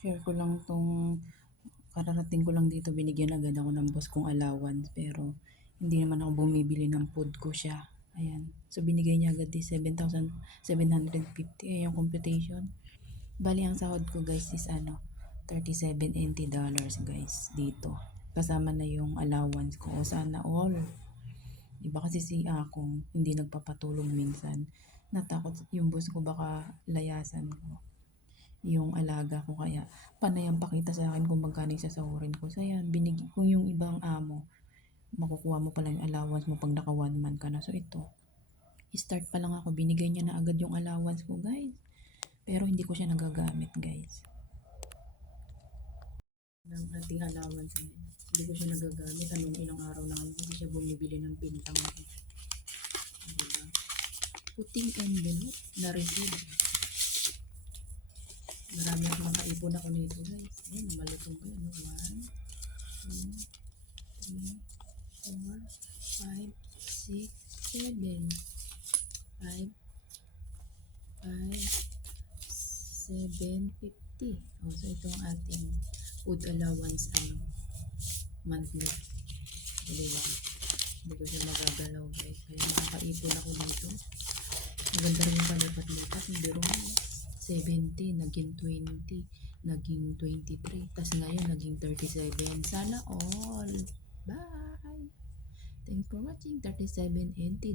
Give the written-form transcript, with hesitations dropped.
Share ko lang tong kararating ko lang dito, binigyan agad ako ng boss kong allowance, pero hindi naman ako bumibili ng food ko siya. Ayan. So binigay niya agad di 7,750. Ayan yung computation. Bali ang sahod ko guys is $37.80 guys dito. Kasama na yung allowance ko. O sana all. Iba kasi si Akong hindi nagpapatulog minsan. Natakot yung boss ko baka layasan ko yung alaga ko, kaya panay ang pakita sa akin kung magkano yung sasahurin ko. So yan, kung yung ibang amo, makukuha mo pala yung allowance mo pag naka 1 month ka na. So ito, start pa lang ako, binigay niya na agad yung allowance ko guys. Pero hindi ko siya nagagamit guys. Ng ating allowance na yun. Hindi ko siya nagagamit. Anong ilang araw na ngayon kasi siya bumibili ng pintang ko. Diba? Puting envelope na receive. Marami akong makaipon ako nito guys. Ayan, malutong ko yun. 1, 2, 3, 4, 5, 6, 7. 5, 750. Oh, so ito ang ating food allowance monthly. Diba? Hindi ko siya magagalaw guys. Kaya makakaipon ako dito. Maganda rin yung palipat-lipat. Hindi rin 70, naging 20, naging 23, tas ngayon naging 37. Sana all. Bye! Thanks for watching. $37.80.